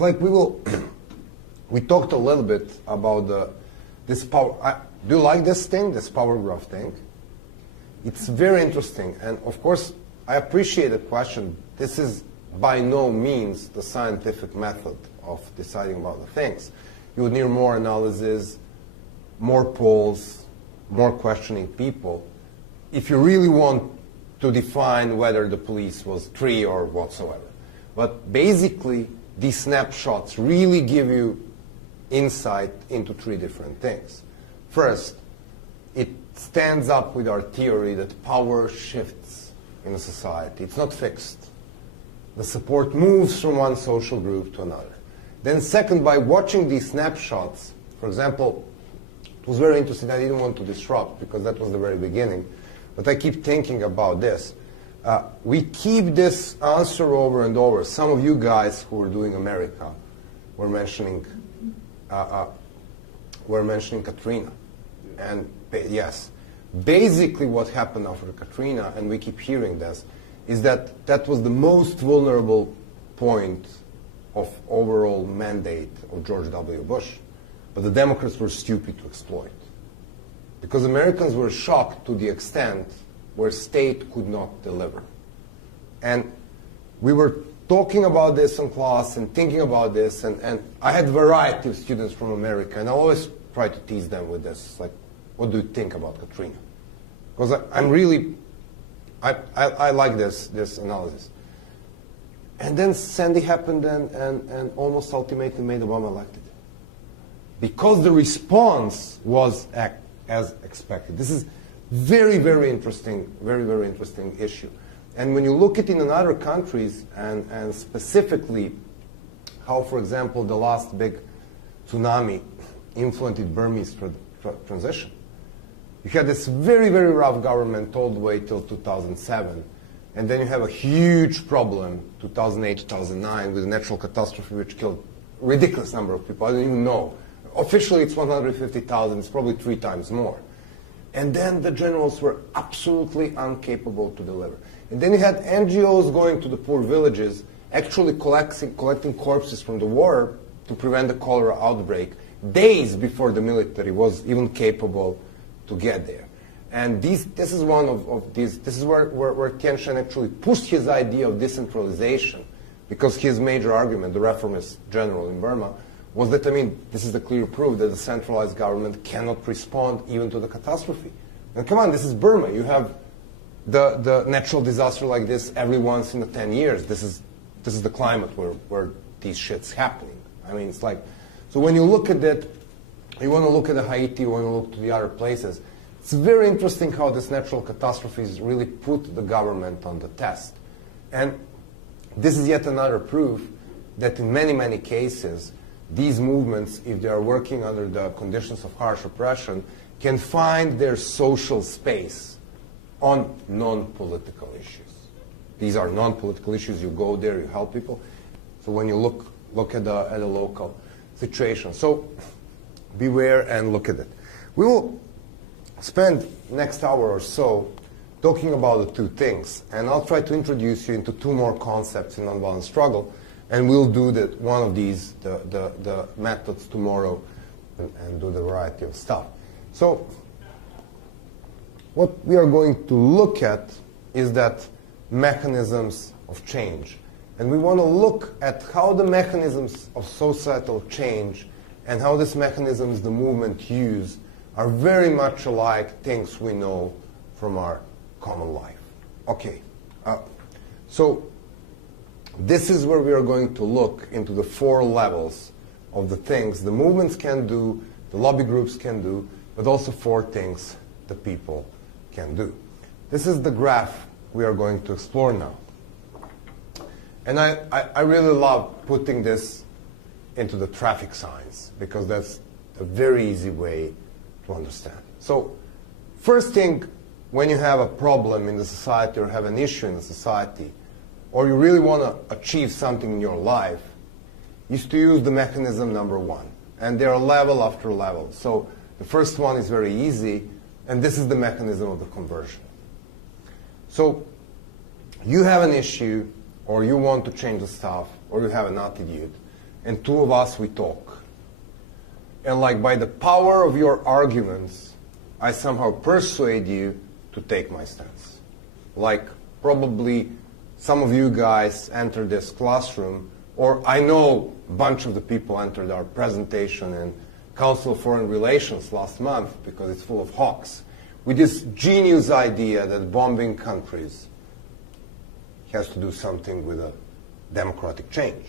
it's like we talked a little bit about this power. Do you like this thing, this power graph thing? It's very interesting, and of course, I appreciate the question. This is by no means the scientific method of deciding about the things. You would need more analysis, more polls, more questioning people, if you really want to define whether the police was tree or whatsoever. But basically, these snapshots really give you insight into three different things. First, it stands up with our theory that power shifts in a society. It's not fixed. The support moves from one social group to another. Then second, by watching these snapshots, for example, it was very interesting. I didn't want to disrupt because that was the very beginning, but I keep thinking about this. We keep this answer over and over. Some of you guys who were doing America were mentioning Katrina. And yes, basically what happened after Katrina, and we keep hearing this, is that that was the most vulnerable point of overall mandate of George W. Bush. But the Democrats were stupid to exploit. Because Americans were shocked to the extent where state could not deliver. And we were talking about this in class and thinking about this, and I had a variety of students from America, and I always try to tease them with this, like, what do you think about Katrina? Because I like this analysis. And then Sandy happened and almost ultimately made Obama elected. Because the response was as expected. This is very, very interesting issue. And when you look at it in other countries, and specifically how, for example, the last big tsunami influenced Burmese transition. You had this very, very rough government all the way till 2007. And then you have a huge problem, 2008, 2009, with a natural catastrophe which killed a ridiculous number of people. I don't even know. Officially, it's 150,000. It's probably 3 times more. And then the generals were absolutely incapable to deliver. And then you had NGOs going to the poor villages, actually collecting corpses from the war to prevent the cholera outbreak, days before the military was even capable to get there. And this is one of these. This is where Tien Shan actually pushed his idea of decentralization, because his major argument, the reformist general in Burma, was that, I mean, this is the clear proof that the centralized government cannot respond even to the catastrophe. And come on, this is Burma. You have the natural disaster like this every once in 10 years. This is the climate where these shit's happening. I mean, it's like, so when you look at that, you want to look at the Haiti, you want to look to the other places. It's very interesting how this natural catastrophes really put the government on the test. And this is yet another proof that in many, many cases, these movements, if they are working under the conditions of harsh oppression, can find their social space on non-political issues. These are non-political issues. You go there, you help people. So when you look at the local situation. So beware and look at it. We will spend next hour or so talking about the two things. And I'll try to introduce you into 2 more concepts in nonviolent struggle. And we'll do one of these, the methods tomorrow, and do the variety of stuff. So what we are going to look at is that mechanisms of change. And we want to look at how the mechanisms of societal change and how these mechanisms the movement use are very much alike things we know from our common life. Okay, so this is where we are going to look into the 4 levels of the things the movements can do, the lobby groups can do, but also 4 things the people can do. This is the graph we are going to explore now. And I really love putting this into the traffic signs, because that's a very easy way to understand. So first thing, when you have a problem in the society or have an issue in the society, or you really want to achieve something in your life, is to use the mechanism number 1. And there are level after level. So the first one is very easy, and this is the mechanism of the conversion. So you have an issue, or you want to change the stuff, or you have an attitude, and two of us, we talk. And like by the power of your arguments, I somehow persuade you to take my stance. Like probably some of you guys entered this classroom, or I know a bunch of the people entered our presentation in Council of Foreign Relations last month because it's full of hawks, with this genius idea that bombing countries has to do something with a democratic change.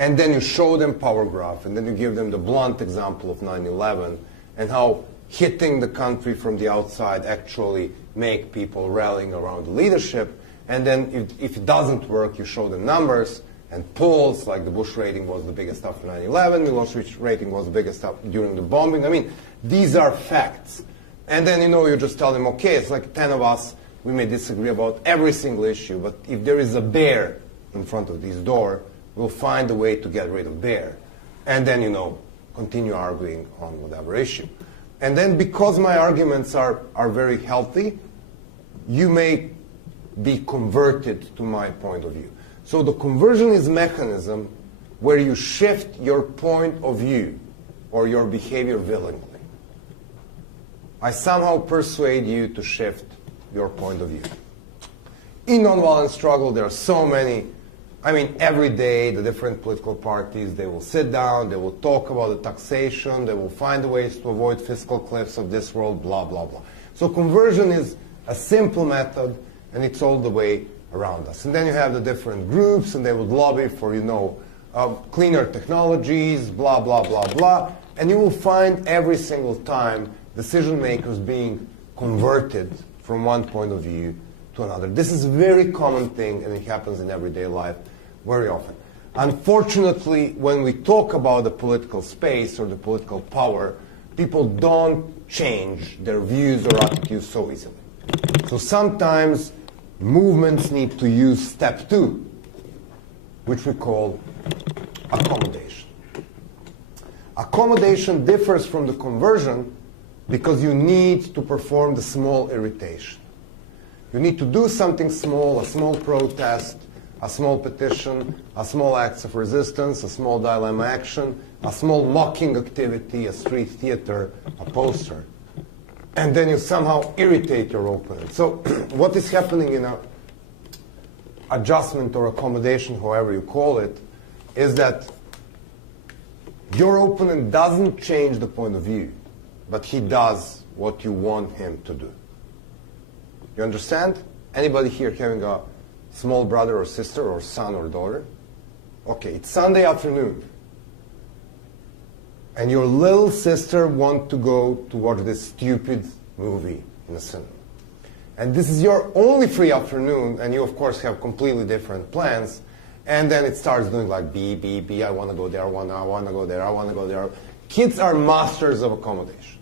And then you show them power graph, and then you give them the blunt example of 9/11 and how hitting the country from the outside actually make people rallying around the leadership. And then if it doesn't work, you show them numbers and polls, like the Bush rating was the biggest after 9/11, Milosevic rating was the biggest up during the bombing. I mean, these are facts. And then, you just tell them, okay, it's like 10 of us, we may disagree about every single issue, but if there is a bear in front of this door, we'll find a way to get rid of bear. And then, continue arguing on whatever issue. And then because my arguments are very healthy, you may be converted to my point of view. So the conversion is a mechanism where you shift your point of view or your behavior willingly. I somehow persuade you to shift your point of view. In nonviolent struggle, there are so many. Every day, the different political parties, they will sit down, they will talk about the taxation, they will find ways to avoid fiscal cliffs of this world, blah, blah, blah. So conversion is a simple method, and it's all the way around us. And then you have the different groups, and they would lobby for, cleaner technologies, blah, blah, blah, blah. And you will find every single time decision makers being converted from one point of view to another. This is a very common thing, and it happens in everyday life very often. Unfortunately, when we talk about the political space or the political power, people don't change their views or attitudes so easily. So sometimes movements need to use step 2, which we call accommodation. Accommodation differs from the conversion because you need to perform the small irritation. You need to do something small, a small protest, a small petition, a small acts of resistance, a small dilemma action, a small mocking activity, a street theater, a poster. And then you somehow irritate your opponent. So what is happening in an adjustment or accommodation, however you call it, is that your opponent doesn't change the point of view, but he does what you want him to do. You understand? Anybody here having a small brother or sister or son or daughter? Okay, it's Sunday afternoon. And your little sister wants to go to watch this stupid movie in the cinema. And this is your only free afternoon, and you, of course, have completely different plans. And then it starts doing like, B, I want to go there, I want to go there, I want to go there. Kids are masters of accommodation.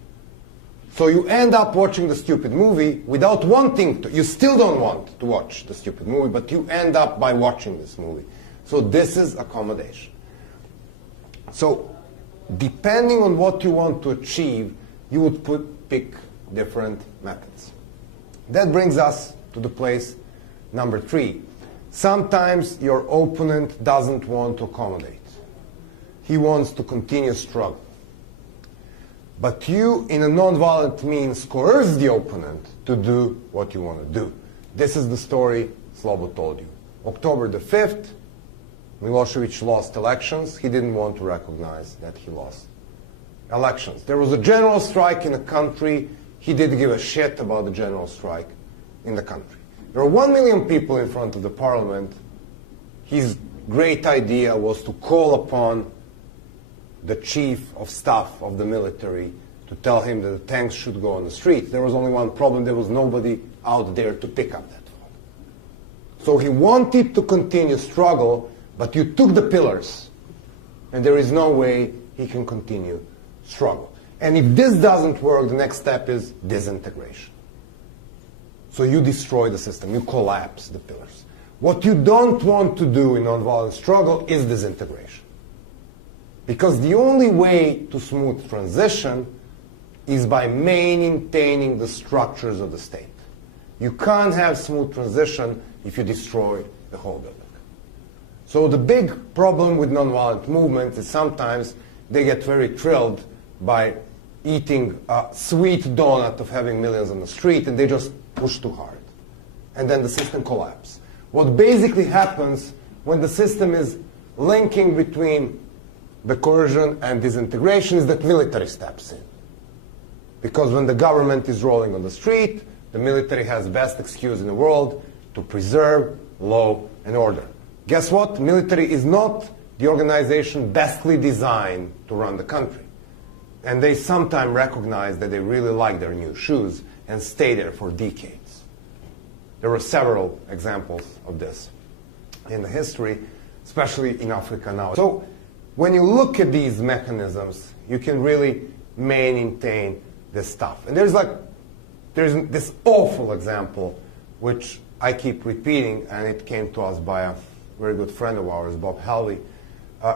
So you end up watching the stupid movie without wanting to. You still don't want to watch the stupid movie, but you end up by watching this movie. So this is accommodation. So depending on what you want to achieve, you would pick different methods. That brings us to the place number 3. Sometimes your opponent doesn't want to accommodate. He wants to continue struggle. But you, in a nonviolent means, coerce the opponent to do what you want to do. This is the story Slobo told you. October the 5th, Milosevic lost elections. He didn't want to recognize that he lost elections. There was a general strike in the country. He didn't give a shit about the general strike in the country. There were 1 million people in front of the parliament. His great idea was to call upon the chief of staff of the military to tell him that the tanks should go on the street. There was only one problem. There was nobody out there to pick up that phone. So he wanted to continue struggle, but you took the pillars, and there is no way he can continue struggle. And if this doesn't work, the next step is disintegration. So you destroy the system. You collapse the pillars. What you don't want to do in nonviolent struggle is disintegration. Because the only way to smooth transition is by maintaining the structures of the state. You can't have smooth transition if you destroy the whole building. So the big problem with nonviolent movements is sometimes they get very thrilled by eating a sweet donut of having millions on the street, and they just push too hard. And then the system collapses. What basically happens when the system is linking between the coercion and disintegration is that military steps in. Because when the government is rolling on the street, the military has the best excuse in the world to preserve law and order. Guess what? Military is not the organization bestly designed to run the country. And they sometimes recognize that they really like their new shoes and stay there for decades. There were several examples of this in the history, especially in Africa now. So when you look at these mechanisms, you can really maintain this stuff. And there's this awful example, which I keep repeating, and it came to us by a very good friend of ours, Bob Helvey.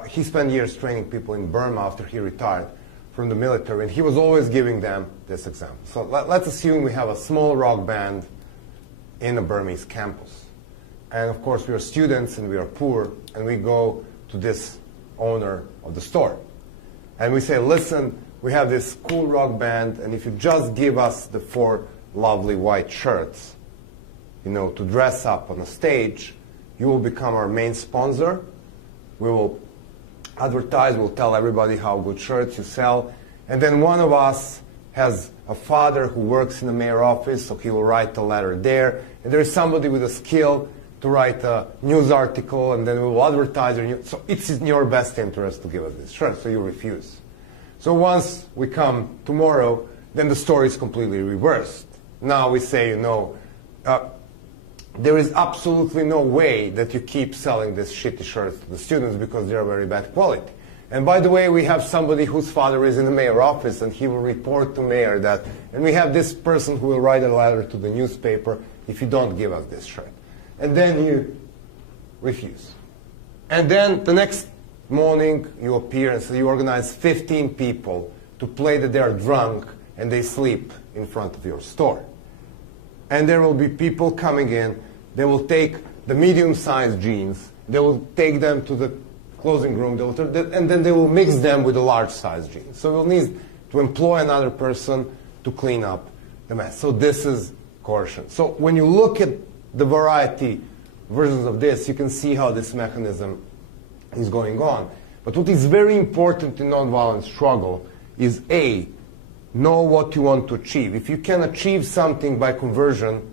He spent years training people in Burma after he retired from the military, and he was always giving them this example. So let's assume we have a small rock band in a Burmese campus. And of course we are students and we are poor, and we go to this owner of the store. And we say, listen, we have this cool rock band, and if you just give us the 4 lovely white shirts, to dress up on a stage, you will become our main sponsor. We will advertise, we'll tell everybody how good shirts you sell. And then one of us has a father who works in the mayor's office, so he will write a letter there. And there is somebody with a skill to write a news article, and then we will advertise your news. So it's in your best interest to give us this shirt, so you refuse. So once we come tomorrow, then the story is completely reversed. Now we say, there is absolutely no way that you keep selling these shitty shirts to the students because they are very bad quality. And by the way, we have somebody whose father is in the mayor's office, and he will report to mayor that, and we have this person who will write a letter to the newspaper if you don't give us this shirt. And then you refuse. And then the next morning you appear and so you organize 15 people to play that they are drunk and they sleep in front of your store. And there will be people coming in, they will take the medium-sized jeans, they will take them to the clothing room, and then they will mix them with the large-sized jeans. So we'll need to employ another person to clean up the mess. So this is coercion. So when you look at the variety versions of this, you can see how this mechanism is going on. But what is very important in nonviolent struggle is A, know what you want to achieve. If you can achieve something by conversion,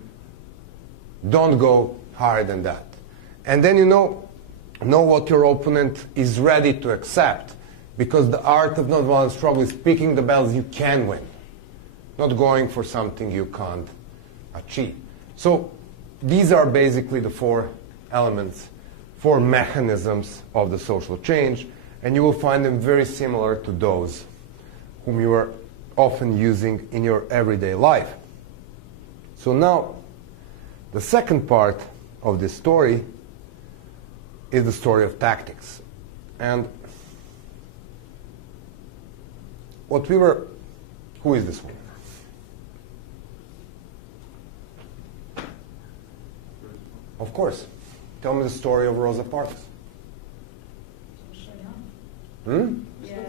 don't go higher than that. And then know what your opponent is ready to accept, because the art of nonviolent struggle is picking the battles you can win, not going for something you can't achieve. So these are basically the 4 elements, 4 mechanisms of the social change, and you will find them very similar to those whom you are often using in your everyday life. So now, the second part of this story is the story of tactics. And who is this woman? Of course. Tell me the story of Rosa Parks. Yeah,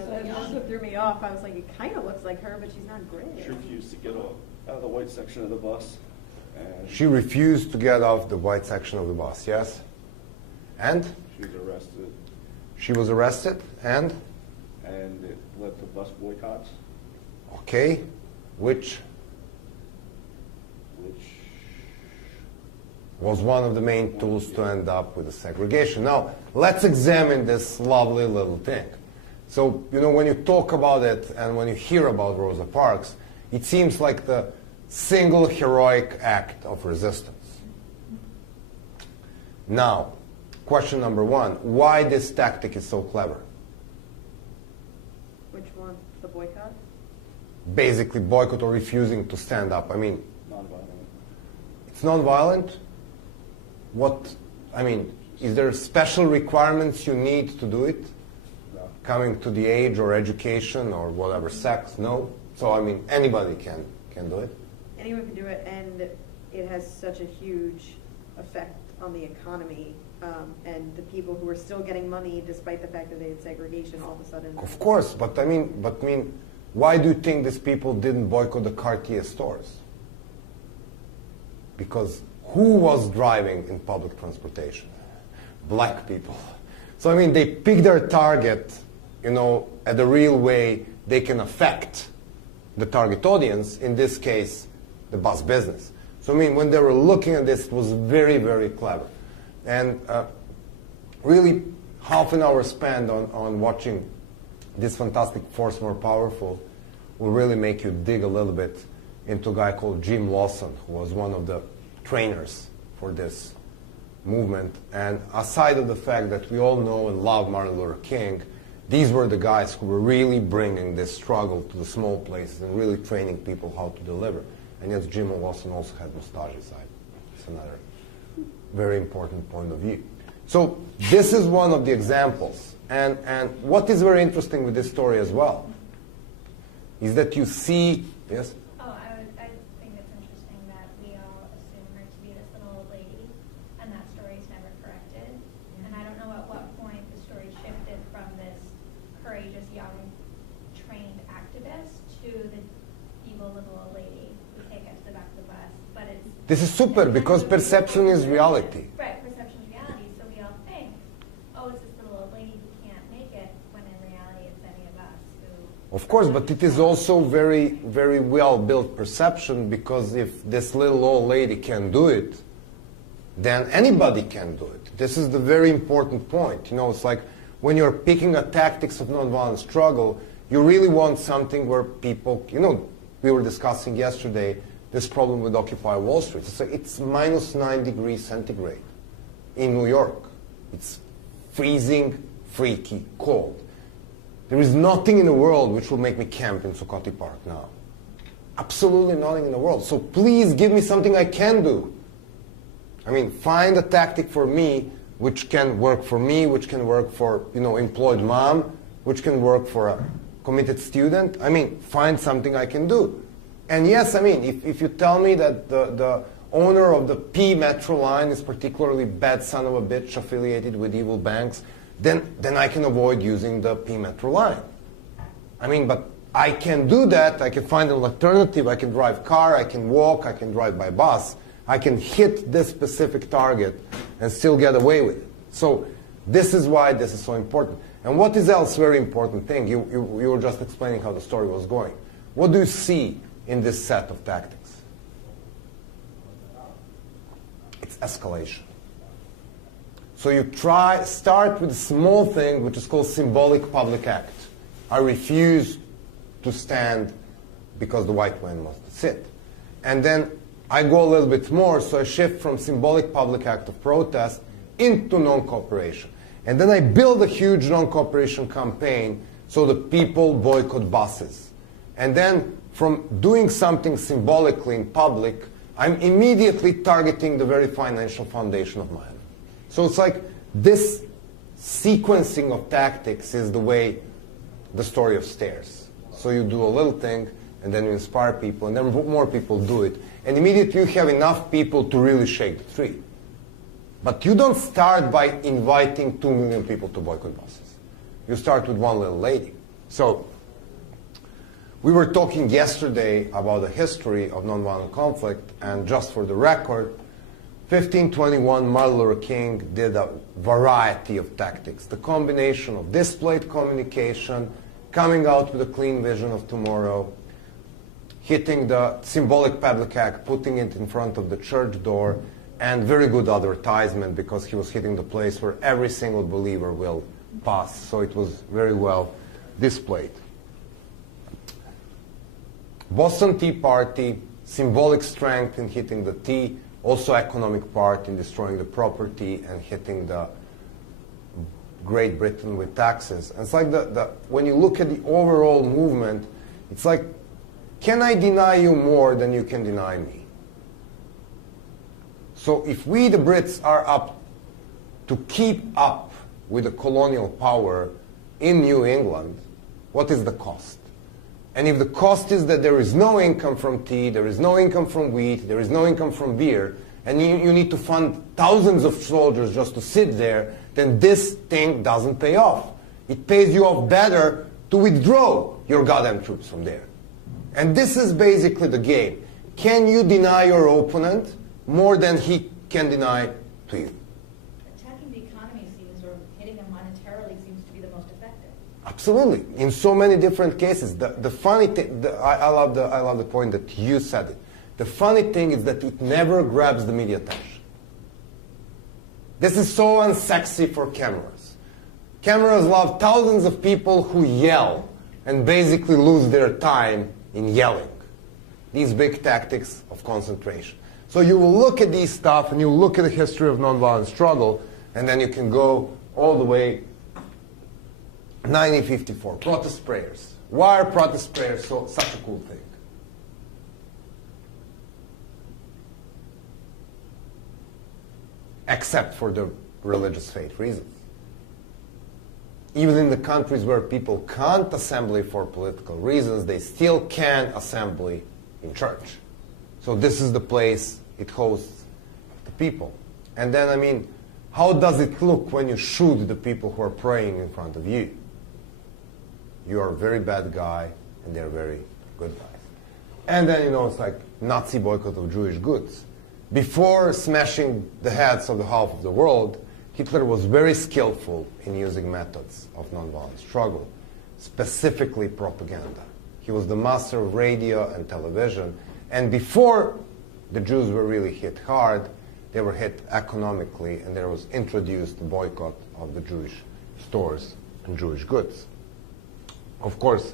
that's what threw me off. I was like, it kind of looks like her, but she's not great. She refused to get out of the white section of the bus. And She refused to get off the white section of the bus, yes? And? she was arrested, She was arrested, and? and it led to bus boycotts, Okay. Which was one of the main tools to end up with the segregation. Now, let's examine this lovely little thing. So, when you talk about it and when you hear about Rosa Parks, it seems like the single heroic act of resistance. Now, question number 1, why this tactic is so clever? Which one? The boycott? Basically, boycott or refusing to stand up. I mean, nonviolent. it's nonviolent. Is there special requirements you need to do it? No. Coming to the age or education or whatever, sex? No. So, anybody can do it. Anyone can do it, and it has such a huge effect on the economy. and the people who were still getting money despite the fact that they had segregation all of a sudden. Of course, but I mean, why do you think these people didn't boycott the Cartier stores? Because who was driving in public transportation? Black people. So I mean, they pick their target, at the real way they can affect the target audience, in this case, the bus business. So I mean, when they were looking at this, it was very, very clever. And really, half an hour spent on watching this fantastic Force More Powerful will really make you dig a little bit into a guy called Jim Lawson, who was one of the trainers for this movement. And aside of the fact that we all know and love Martin Luther King, these were the guys who were really bringing this struggle to the small places and really training people how to deliver. And yes, Jim Lawson also had mustaches. It's another very important point of view. So this is one of the examples. And what is very interesting with this story as well is that you see, yes? I think it's interesting that we all assume her to be this little old lady, and that story is never corrected. And I don't know at what point the story shifted from this courageous, young, trained activist to the evil little old lady who take us to the back of the bus. But it's This is super because perception is reality. Right, perception is reality. So we all think, oh, it's this little old lady who can't make it, when in reality it's any of us who... Of course, but it is also very, very well-built perception, because if this little old lady can do it, then anybody can do it. This is the very important point. It's like when you're picking a tactics of nonviolent struggle, you really want something where people, we were discussing yesterday this problem with Occupy Wall Street. It's minus 9 degrees centigrade in New York. It's freezing, freaky cold. There is nothing in the world which will make me camp in Sukoti Park now. Absolutely nothing in the world. So please give me something I can do. I mean, find a tactic for me which can work for me, which can work for, employed mom, which can work for a committed student. I mean, find something I can do. And yes, I mean, if you tell me that the owner of the P Metro line is particularly bad son of a bitch affiliated with evil banks, then I can avoid using the P Metro line. I mean, but I can do that. I can find an alternative. I can drive car. I can walk. I can drive by bus. I can hit this specific target and still get away with it. So this is why this is so important. And what is else very important thing? You were just explaining how the story was going. What do you see in this set of tactics? It's escalation. So you start with a small thing which is called symbolic public act. I refuse to stand because the white man must sit. And then I go a little bit more, so I shift from symbolic public act of protest into non-cooperation. And then I build a huge non-cooperation campaign so the people boycott buses. And then from doing something symbolically in public, I'm immediately targeting the very financial foundation of Miami. So it's like this sequencing of tactics is the way the story of stairs. So you do a little thing, and then you inspire people, and then more people do it. And immediately you have enough people to really shake the tree. But you don't start by inviting 2 million people to boycott buses. You start with one little lady. So we were talking yesterday about the history of nonviolent conflict, and just for the record, 1521, Martin Luther King did a variety of tactics. The combination of displayed communication, coming out with a clean vision of tomorrow, hitting the symbolic public act, putting it in front of the church door, and very good advertisement because he was hitting the place where every single believer will pass. So it was very well displayed. Boston Tea Party, symbolic strength in hitting the tea, also economic part in destroying the property and hitting the Great Britain with taxes. And it's like when you look at the overall movement, it's like, can I deny you more than you can deny me? So if we, the Brits, are up to keep up with the colonial power in New England, what is the cost? And if the cost is that there is no income from tea, there is no income from wheat, there is no income from beer, and you need to fund thousands of soldiers just to sit there, then this thing doesn't pay off. It pays you off better to withdraw your goddamn troops from there. And this is basically the game. Can you deny your opponent more than he can deny to you? Attacking the economy seems, or hitting them monetarily seems to be the most effective. Absolutely, in so many different cases. The funny thing, I love the point that you said it. The funny thing is that it never grabs the media attention. This is so unsexy for cameras. Cameras love thousands of people who yell and basically lose their time in yelling. These big tactics of concentration. So you will look at these stuff and you look at the history of nonviolent struggle, and then you can go all the way 1954, protest prayers. Why are protest prayers such a cool thing? Except for the religious faith reasons. Even in the countries where people can't assemble for political reasons, they still can assemble in church. So this is the place it hosts the people. And then, I mean, how does it look when you shoot the people who are praying in front of you? You are a very bad guy, and they're very good guys. And then, it's like Nazi boycott of Jewish goods. Before smashing the heads of the half of the world, Hitler was very skillful in using methods of nonviolent struggle, specifically propaganda. He was the master of radio and television. And before the Jews were really hit hard, they were hit economically, and there was introduced the boycott of the Jewish stores and Jewish goods. Of course,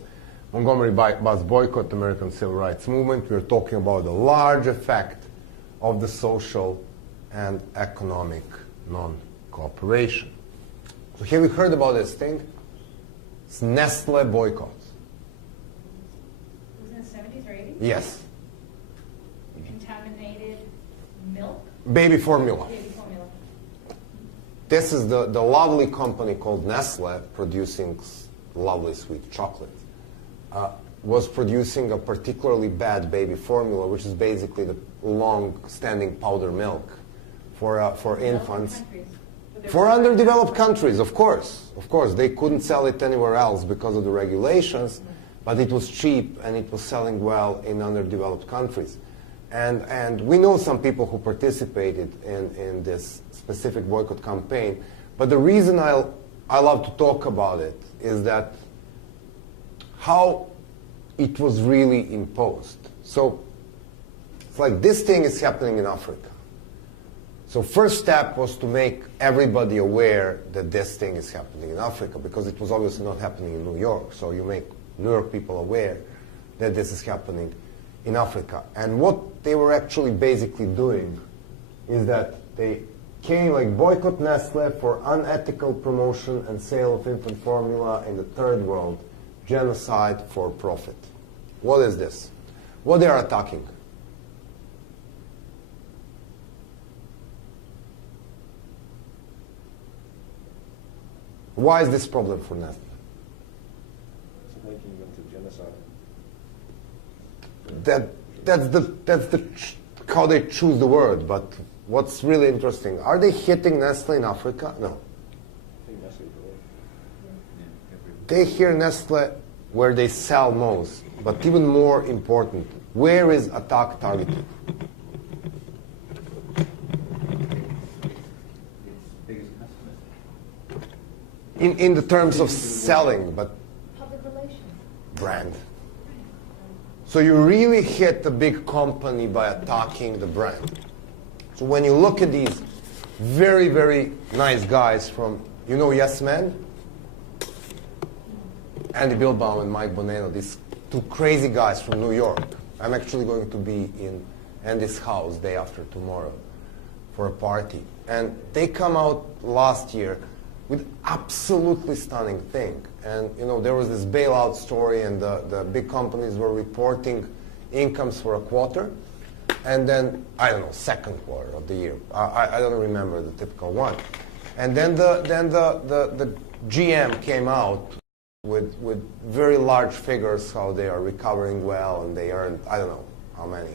Montgomery bus boycott, the American Civil Rights Movement, we are talking about the large effect of the social and economic non-cooperation. So have you heard about this thing? It's Nestle boycotts. It was in the 70s or 80s? Yes. Contaminated milk? Baby formula. Baby formula. This is the lovely company called Nestle, producing lovely sweet chocolate, was producing a particularly bad baby formula, which is basically the long-standing powder milk for infants. For underdeveloped countries, of course. Of course, they couldn't sell it anywhere else because of the regulations, but it was cheap and it was selling well in underdeveloped countries. And we know some people who participated in this specific boycott campaign, but the reason I love to talk about it is that how it was really imposed. So it's like this thing is happening in Africa. So first step was to make everybody aware that this thing is happening in Africa, because it was obviously not happening in New York. So you make New York people aware that this is happening in Africa. And what they were actually basically doing is that they came like boycott Nestle for unethical promotion and sale of infant formula in the third world, genocide for profit. What is this? What they are attacking? Why is this problem for Nestle? It's linking them to genocide. That's how they choose the word. But what's really interesting, are they hitting Nestle in Africa? No. I think Nestle really. They hear Nestle where they sell most, but even more important, where is attack targeted? In the terms of selling, but Public relations. brand. So you really hit the big company by attacking the brand. So when you look at these very, very nice guys from, Yes Men? Andy Bilbao and Mike Bonanno, these two crazy guys from New York. I'm actually going to be in Andy's house day after tomorrow for a party. And they come out last year with absolutely stunning thing. And there was this bailout story, and the big companies were reporting incomes for a quarter, and then, I don't know, second quarter of the year. I don't remember the typical one. And then the GM came out with very large figures, how they are recovering well, and they earned, I don't know how many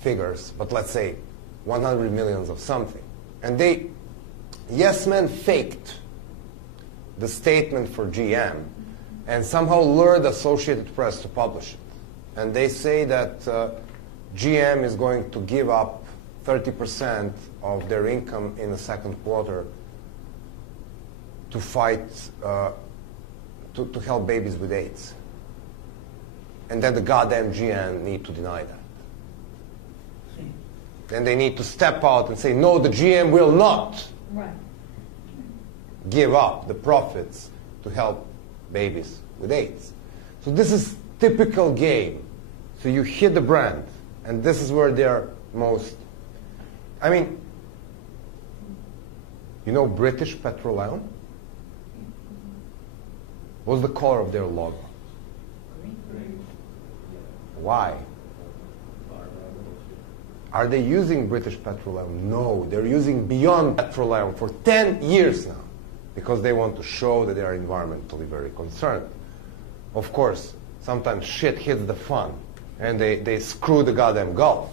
figures, but let's say 100 millions of something. And yes men faked the statement for GM and somehow lured Associated Press to publish it. And they say that GM is going to give up 30% of their income in the second quarter to fight, to help babies with AIDS. And then the goddamn GM need to deny that. Then they need to step out and say, no, the GM will not give up the profits to help babies with AIDS. So this is typical game. So you hit the brand, and this is where they're most, I mean, you know British Petroleum? What's the color of their logo? Why? Are they using British Petroleum? No, they're using Beyond Petroleum for 10 years now because they want to show that they are environmentally very concerned. Of course, sometimes shit hits the fan and they screw the goddamn Gulf.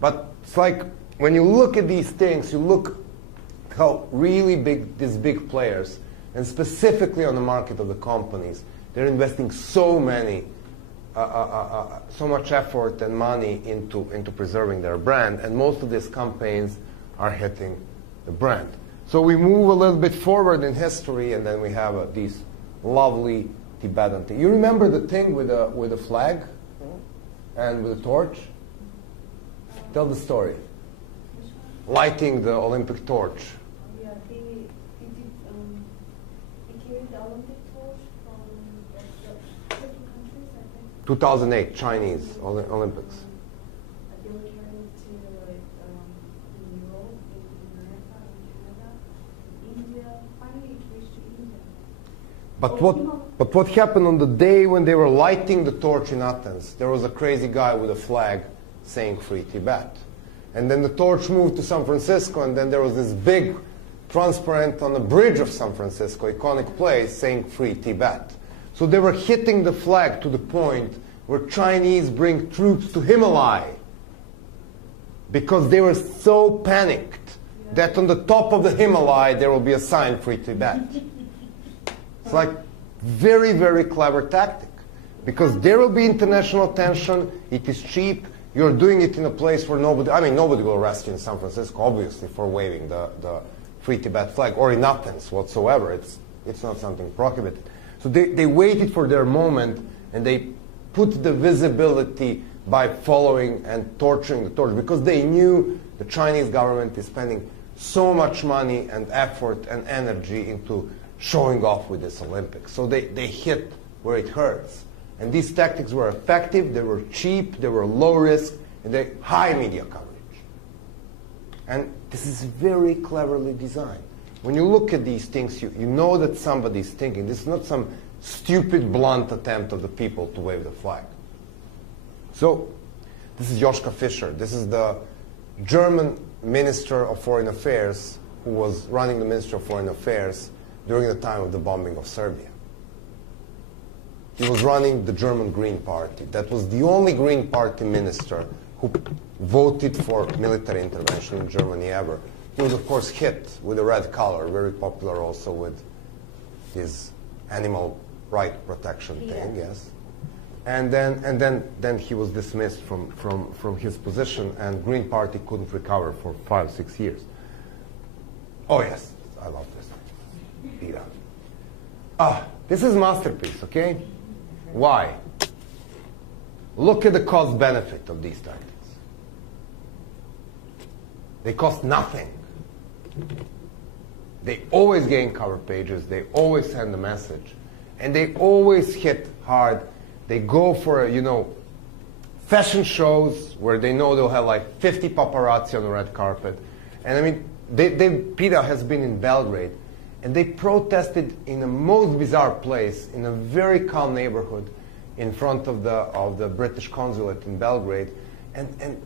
But it's like when you look at these things, you look how really big these big players, and specifically on the market of the companies, they're investing so much effort and money into preserving their brand, and most of these campaigns are hitting the brand. So we move a little bit forward in history, and then we have these lovely Tibetan thing. You remember the thing with the flag and with the torch? Tell the story. Lighting the Olympic torch. Yeah, he carried the Olympic torch from the countries, I think. 2008 Chinese Olympics. They were carrying to in Europe, in America, in Canada, in India. Finally, it reached to India. But what happened on the day when they were lighting the torch in Athens? There was a crazy guy with a flag saying Free Tibet. And then the torch moved to San Francisco, and then there was this big transparent on the bridge of San Francisco, iconic place, saying Free Tibet. So they were hitting the flag to the point where Chinese bring troops to Himalaya because they were so panicked that on the top of the Himalaya there will be a sign Free Tibet. It's like very, very clever tactic because there will be international tension, it is cheap, you're doing it in a place where nobody will arrest you in San Francisco, obviously, for waving the Free Tibet flag, or in Athens whatsoever. It's not something prohibited. So they waited for their moment, and they put the visibility by following and torturing the torch, because they knew the Chinese government is spending so much money and effort and energy into showing off with this Olympics. So they hit where it hurts. And these tactics were effective, they were cheap, they were low risk, and they high media coverage. And this is very cleverly designed. When you look at these things, you know that somebody's thinking. This is not some stupid, blunt attempt of the people to wave the flag. So this is Joschka Fischer. This is the German Minister of Foreign Affairs who was running the Ministry of Foreign Affairs during the time of the bombing of Serbia. He was running the German Green Party. That was the only Green Party minister who voted for military intervention in Germany ever. He was, of course, hit with a red color, very popular also with his animal right protection thing, yes. And then he was dismissed from his position, and Green Party couldn't recover for 5-6 years. Oh yes, I love this. Iran. This is masterpiece, okay? Why? Look at the cost benefit of these tactics. They cost nothing. They always gain cover pages, they always send a message, and they always hit hard. They go for, fashion shows where they know they'll have like 50 paparazzi on the red carpet. And I mean, PETA has been in Belgrade, and they protested in the most bizarre place, in a very calm neighborhood, in front of the British consulate in Belgrade. And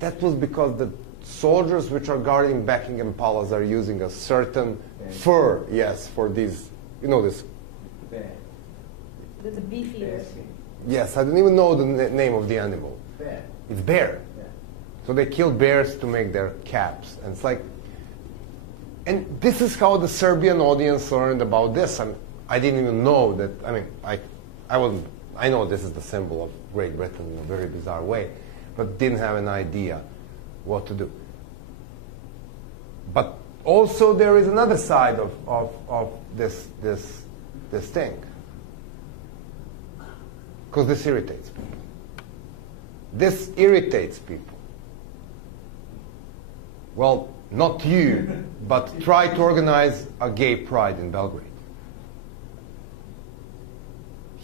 that was because the soldiers which are guarding Buckingham Palace are using a certain fur, yes, for these, this. Bear. There's a beef eater. Yes, I don't even know the name of the animal. Bear. It's bear. Yeah. So they killed bears to make their caps. And it's like, and this is how the Serbian audience learned about this. I didn't even know that, I know this is the symbol of Great Britain in a very bizarre way, but didn't have an idea what to do. But also there is another side of this thing. Because this irritates people. This irritates people. Well, not you, but try to organize a gay pride in Belgrade.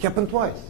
Happened twice.